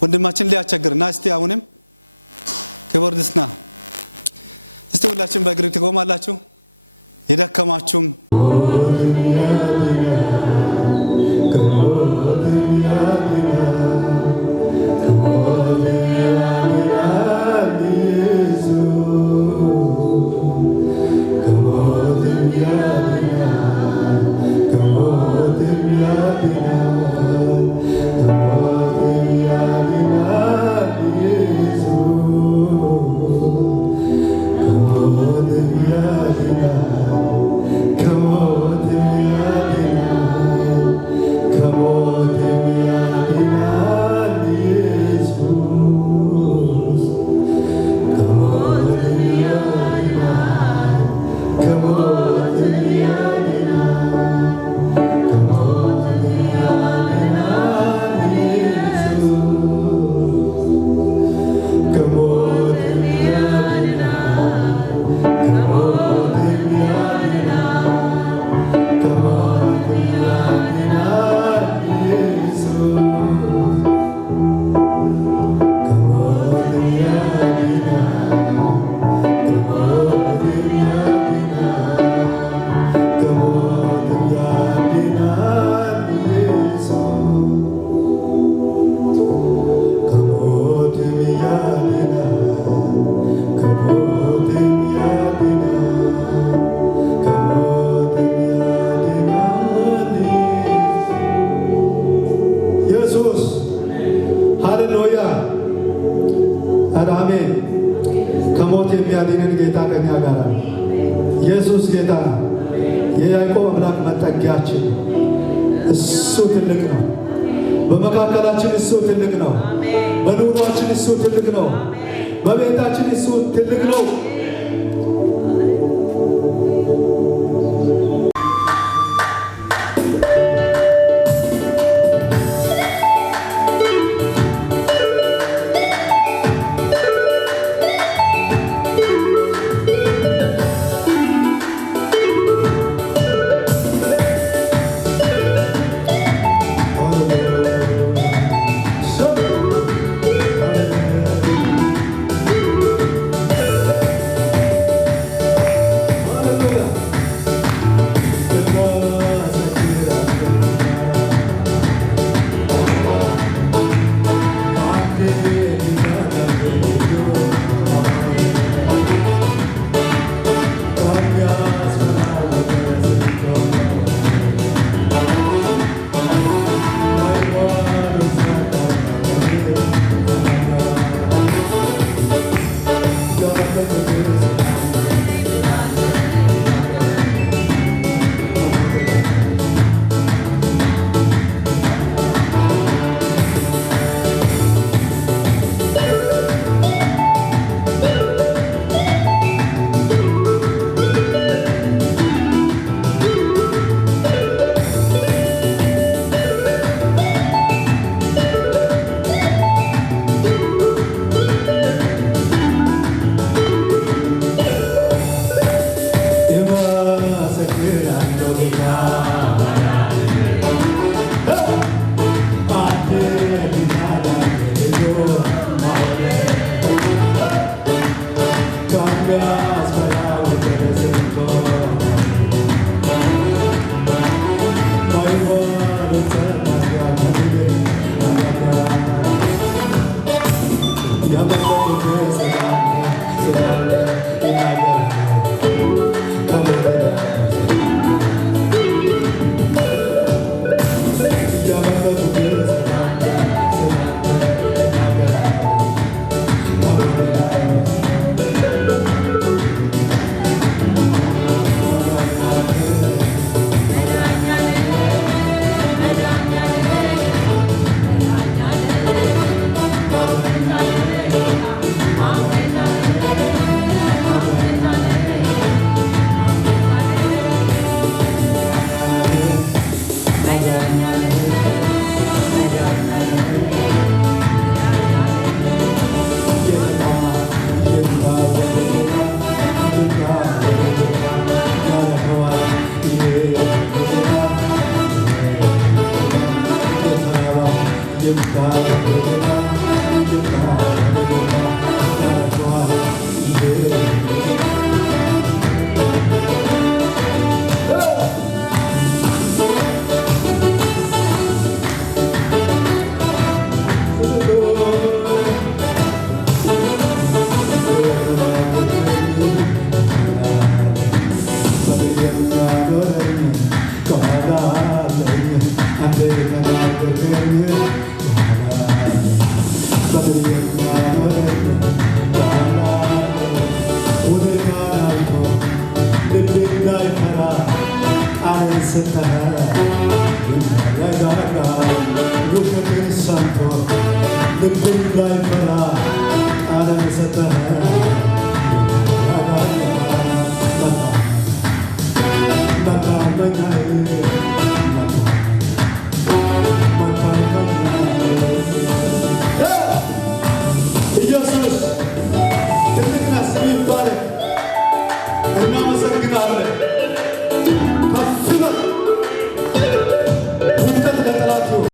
ወንድማችን ሊያስቸግርና እስቲ አሁንም ከቦርድስና እስቲ ሁላችን በእግር ትቆማላችሁ። የደከማችሁም Come on, ኢየሱስ ጌታ ነው። የያዕቆብ አምላክ መጠጊያችን እሱ ትልቅ ነው። በመካከላችን እሱ ትልቅ ነው። በኑሯችን እሱ ትልቅ ነው። በቤታችን እሱ ትልቅ ነው።